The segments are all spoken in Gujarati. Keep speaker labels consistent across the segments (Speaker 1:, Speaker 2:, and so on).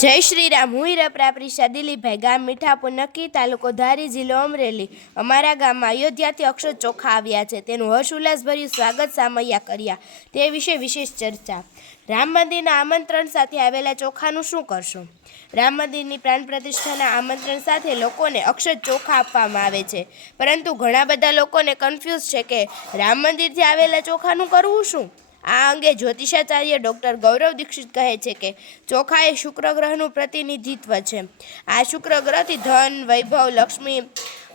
Speaker 1: જય શ્રી રામ હું હીરા પ્રિષા ગામ મીઠાપુર, નક્કી તાલુકો ધારી જિલ્લો અમરેલી. અમારા ગામમાં અયોધ્યાથી અક્ષર ચોખા આવ્યા છે. તેનું હર્ષ ઉલ્લાસભર્યું સ્વાગત સામૈયા કર્યા. તે વિશે વિશેષ ચર્ચા. રામ મંદિરના આમંત્રણ સાથે આવેલા ચોખાનું શું કરશો? રામ મંદિરની પ્રાણ પ્રતિષ્ઠાના આમંત્રણ સાથે લોકોને અક્ષર ચોખા આપવામાં આવે છે. પરંતુ ઘણા બધા લોકોને કન્ફ્યુઝ છે કે રામ મંદિરથી આવેલા ચોખાનું કરવું શું? આ અંગે જ્યોતિષાચાર્ય ડૉક્ટર ગૌરવ દીક્ષિત કહે છે કે ચોખા એ શુક્ર ગ્રહનું પ્રતિનિધિત્વ છે. આ શુક્ર ગ્રહથી ધન, વૈભવ, લક્ષ્મી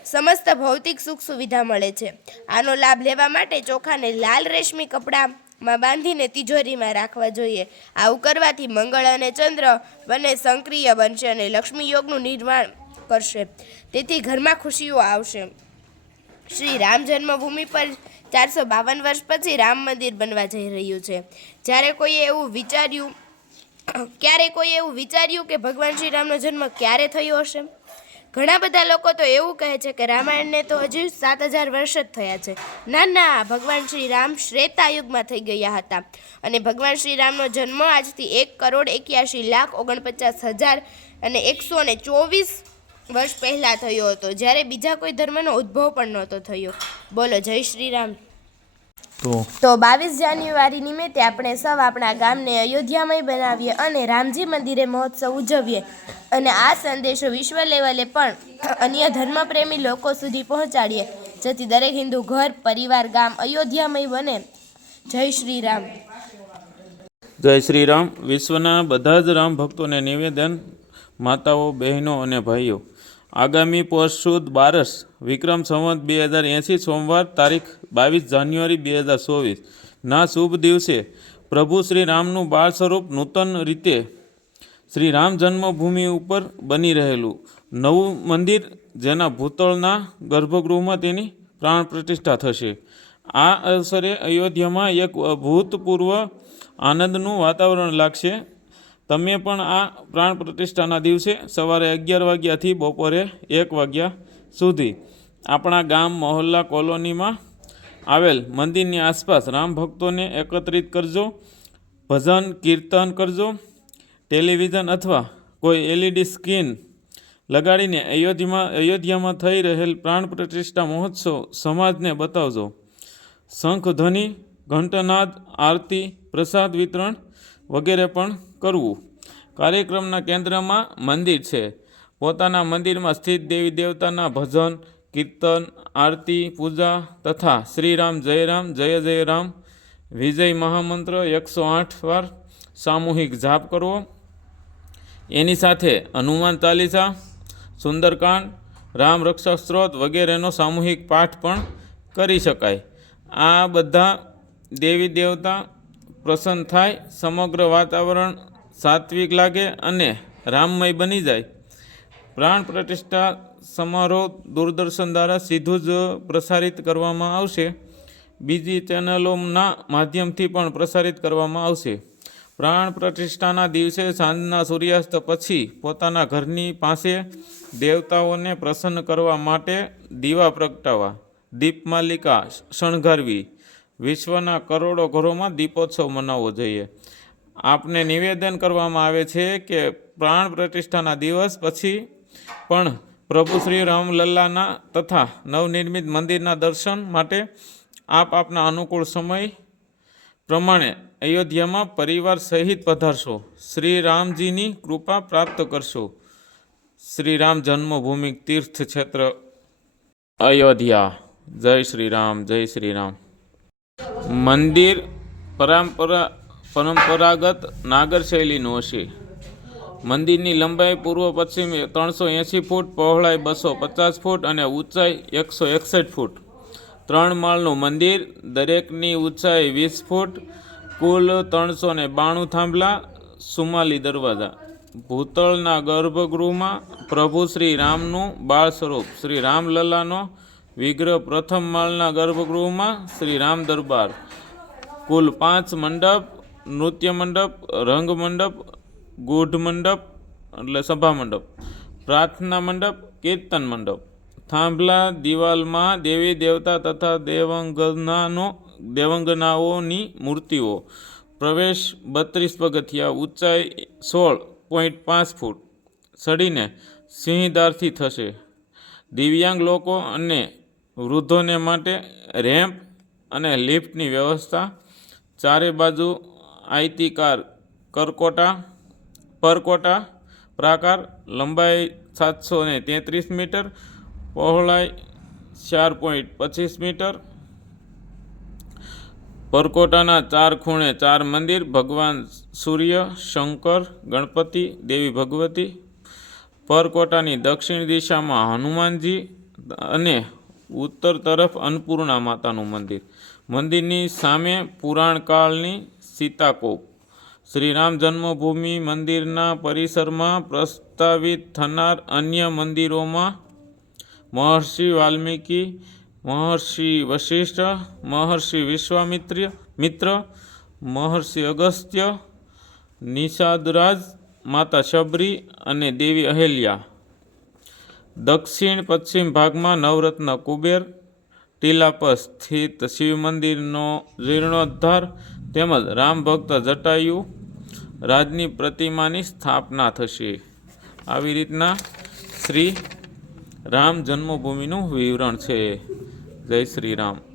Speaker 1: સમસ્ત ભૌતિક સુખ સુવિધા મળે છે. આનો લાભ લેવા માટે ચોખાને લાલ રેશમી કપડામાં બાંધીને તિજોરીમાં રાખવા જોઈએ. આવું કરવાથી મંગળ અને ચંદ્ર બંને સંક્રિય બનશે અને લક્ષ્મી યોગનું નિર્માણ કરશે. તેથી ઘરમાં ખુશીઓ આવશે. શ્રી રામ જન્મભૂમિ પર ચારસો બાવન વર્ષ પછી રામ મંદિર બનવા જઈ રહ્યું છે. જ્યારે કોઈએ એવું વિચાર્યું, ક્યારે કોઈએ એવું વિચાર્યું કે ભગવાન શ્રી રામનો જન્મ ક્યારે થયો હશે? ઘણા બધા લોકો તો એવું કહે છે કે રામાયણને તો હજી સાત હજાર વર્ષ જ થયા છે. ના ના, ભગવાન શ્રી રામ શ્રેતા યુગમાં થઈ ગયા હતા. અને ભગવાન શ્રી રામનો જન્મ આજથી એક કરોડ એક્યાસી લાખ ઓગણપચાસ હજાર અને એકસો ને ચોવીસ વર્ષ પહેલાં થયો હતો. જ્યારે બીજા કોઈ ધર્મનો ઉદ્ભવ પણ નહોતો થયો. બોલો, જય શ્રી રામ
Speaker 2: તો
Speaker 1: તો બાવીસ જાન્યુઆરી નિમિત્તે આપણે સૌ આપણા ગામને અયોધ્યામય બનાવીએ અને રામજી મંદિરે મહોત્સવ ઉજવીએ. અને આ સંદેશો વિશ્વ લેવલે પણ અન્ય ધર્મપ્રેમી લોકો સુધી પહોંચાડીએ જેથી દરેક હિન્દુ ઘર પરિવાર ગામ અયોધ્યામય બને. જય શ્રી રામ
Speaker 2: જય શ્રી રામ વિશ્વના બધા જ રામ ભક્તોને નિવેદન માતાઓ બહેનો અને ભાઈઓ આગામી પોષ બારસ, વિક્રમ સંવત બે હજાર એંસી સોમવાર તારીખ બાવીસ જાન્યુઆરી બે હજાર ચોવીસ. ના શુભ દિવસે પ્રભુ શ્રી રામનું બાળ સ્વરૂપ નૂતન રીતે શ્રી રામ જન્મભૂમિ ઉપર બની રહેલું. નવું મંદિર જેના ભૂતળના ગર્ભગૃહમાં તેની પ્રાણ પ્રતિષ્ઠા થશે. આ અવસરે અયોધ્યામાં એક ભૂતપૂર્વ આનંદનું વાતાવરણ લાગશે. તમે પણ આ પ્રાણ પ્રતિષ્ઠાના દિવસે સવારે અગિયાર વાગ્યાથી બપોરે એક વાગ્યા સુધી આપણા ગામ મહોલ્લા કોલોનીમાં આવેલ મંદિરની આસપાસ રામ ભક્તોને એકત્રિત કરજો, ભજન, કીર્તન કરજો, ટેલિવિઝન અથવા કોઈ એલઈડી સ્ક્રીન લગાડીને અયોધ્યામાં અયોધ્યામાં થઈ રહેલ પ્રાણ પ્રતિષ્ઠા મહોત્સવ સમાજને બતાવજો. શંખ ધ્વનિ, ઘંટનાદ, આરતી, પ્રસાદ વિતરણ વગેરે પણ કરવું. કાર્યક્રમના કેન્દ્રમાં મંદિર છે. પોતાના મંદિરમાં સ્થિત દેવી દેવતાના ભજન, કીર્તન, આરતી, પૂજા તથા શ્રીરામ, જયરામ, જય જય રામ વિજય મહામંત્ર એકસો આઠ વાર સામૂહિક જાપ કરવો. એની સાથે હનુમાન ચાલીસા, સુંદરકાંડ, રામ રક્ષક સ્ત્રોત વગેરેનો સામૂહિક પાઠ પણ કરી શકાય. આ બધા દેવી દેવતા પ્રસન્ન થાય, સમગ્ર વાતાવરણ સાત્વિક લાગે અને રામમય બની જાય. પ્રાણ પ્રતિષ્ઠા સમારોહ દૂરદર્શન દ્વારા સીધું જ પ્રસારિત કરવામાં આવશે. બીજી ચેનલોના માધ્યમથી પણ પ્રસારિત કરવામાં આવશે. પ્રાણ પ્રતિષ્ઠાના દિવસે સાંજના સૂર્યાસ્ત પછી પોતાના ઘરની પાસે દેવતાઓને પ્રસન્ન કરવા માટે દીવા પ્રગટાવવા દીપમાલિકા શણગારવી વિશ્વના કરોડો ઘરોમાં દીપોત્સવ મનાવવો જોઈએ. આપને નિવેદન કરવામાં આવે છે કે પ્રાણ પ્રતિષ્ઠાના દિવસ પછી પણ પ્રભુ શ્રી રામલલ્લાના તથા નવનિર્મિત મંદિરના દર્શન માટે આપ આપના અનુકૂળ સમય પ્રમાણે અયોધ્યામાં પરિવાર સહિત પધારશો. શ્રી રામજીની કૃપા પ્રાપ્ત કરશો. શ્રી રામ જન્મભૂમિ તીર્થ ક્ષેત્ર અયોધ્યા. જય શ્રી રામ, જય શ્રી રામ. મંદિર પરંપરા, પરંપરાગત નાગર શૈલીનું હશે. મંદિરની લંબાઈ પૂર્વ પશ્ચિમ ત્રણસો એંસી ફૂટ, પહોળાઈ બસો પચાસ ફૂટ અને ઊંચાઈ એકસો એકસઠ ફૂટ. ત્રણ માળનું મંદિર, દરેકની ઊંચાઈ વીસ ફૂટ, કુલ ત્રણસો ને બાણું થાંભલા, સુમાલી દરવાજા. ભૂતળના ગર્ભગૃહમાં પ્રભુ શ્રી રામનું બાળ સ્વરૂપ શ્રી રામલલ્લાનો વિગ્રહ પ્રથમ માળના ગર્ભગૃહમાં શ્રી રામ દરબાર. કુલ પાંચ મંડપ, નૃત્ય મંડપ, રંગ મંડપ, ગૂઢ મંડપ એટલે સભા મંડપ. પ્રાર્થના મંડપ, કીર્તન મંડપ. થાંભલા, દિવાલમાં દેવી દેવતા તથા દેવંગનાનો, દેવંગનાઓની મૂર્તિઓ. પ્રવેશ બત્રીસ પગથિયા, ઊંચાઈ સોળ પોઈન્ટ પાંચ ફૂટ. સડીને સિંહદારથી થશે. દિવ્યાંગ લોકો અને વૃદ્ધોને માટે રેમ્પ અને લિફ્ટની વ્યવસ્થા. ચારે બાજુ આયતીકાર કરકોટા, પરકોટા પ્રાકાર, લંબાઈ સાતસો ને તેત્રીસ મીટર, પહોળાઈ ચાર પોઈન્ટ પચીસ મીટર. પરકોટાના ચાર ખૂણે ચાર મંદિર, ભગવાન સૂર્ય, શંકર, ગણપતિ, દેવી ભગવતી. પરકોટાની દક્ષિણ દિશામાં હનુમાનજી અને ઉત્તર તરફ અન્નપૂર્ણા માતાનું મંદિર. મંદિરની સામે પુરાણકાળની સીતાકોપ. શ્રી રામ જન્મભૂમિ મંદિરના પરિસરમાં પ્રસ્તાવિત થનાર અન્ય મંદિરોમાં મહર્ષિ વાલ્મીકી, મહર્ષિ વશિષ્ઠ, મહર્ષિ વિશ્વામિત્ર મિત્ર, મહર્ષિ અગસ્ત્ય, નિષાદરાજ, માતા શબરી અને દેવી અહેલ્યા. દક્ષિણ પશ્ચિમ ભાગમાં નવરત્ન કુબેર ટીલા પર સ્થિત શિવ મંદિરનો જીર્ણોદ્ધાર તેમજ રામ ભક્ત જટાયુ રાજની પ્રતિમાની સ્થાપના થશે. આવી રીતના શ્રી રામ જન્મભૂમિનું વિવરણ છે. જય શ્રી રામ.